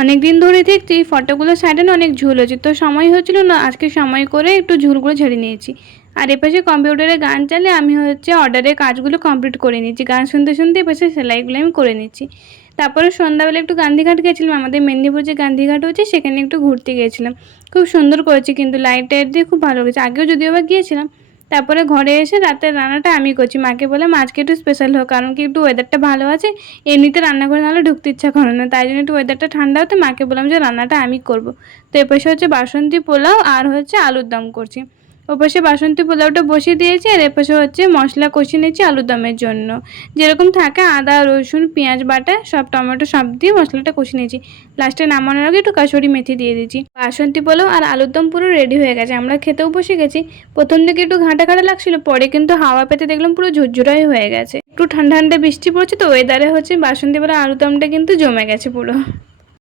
অনেক দিন ধরে দেখছি ফটোগুলোর সাইডে না অনেক ঝুল হচ্ছে, তো সময় হচ্ছিল না, আজকে সময় করে একটু ঝুলগুলো ঝেড়ে নিয়েছি। আর এপাশে কম্পিউটারে গান চালিয়ে আমি অর্ডারের কাজগুলো কমপ্লিট করে নিচ্ছি, গান শুনতে শুনতে এপাশে সেলাইগুলো আমি করে নিচ্ছি। তারপরে সন্ধ্যাবেলা একটু গান্ধীঘাট গেছিলাম, আমাদের মেদিনীপুর যে গান্ধীঘাট হচ্ছে সেখানে একটু ঘুরতে গিয়েছিলাম। খুব সুন্দর করেছি, কিন্তু লাইট টাইট দিয়ে খুব ভালো হয়েছে, আগেও যদিও বা গিয়েছিলাম। তারপরে ঘরে এসে রাতের রান্নাটা আমি করছি, মাকে বললাম আজকে একটু স্পেশাল হোক, কারণ কি একটু ওয়েদারটা ভালো আছে, এমনিতে রান্না করে নাহলে ঢুকতে ইচ্ছা করে না, তাই জন্য একটু ওয়েদারটা ঠান্ডা হতে মাকে বললাম যে রান্নাটা আমি করব। তো এপাশে বাসন্তী পোলাও আর আলুর দম করছি। ওপাশে বাসন্তী পোলাওটা বসিয়ে দিয়েছি, আর এপাশে মশলা কষিয়ে নিচ্ছি আলুর দমের জন্য। যেরকম থাকে আদা রসুন পেঁয়াজ বাটা সব টমেটো সব দিয়ে মশলাটা কষিয়ে নিয়েছি। লাস্টে নামানোর আগে একটু কাসুরি মেথি দিয়ে দিয়েছি। বাসন্তী পোলাও আর আলুর দম পুরো রেডি হয়ে গেছে, আমরা খেতেও বসে গেছি। প্রথম দিকে একটু ঘাঁটা ঘাঁটা লাগছিল, পরে কিন্তু হাওয়া পেতে দেখলাম পুরো ঝুরঝুরাই হয়ে গেছে। একটু ঠান্ডা ঠান্ডা বৃষ্টি পড়ছে, তো ওয়েদারে বাসন্তী পোলাও আলুর দমটা কিন্তু জমে গেছে পুরো।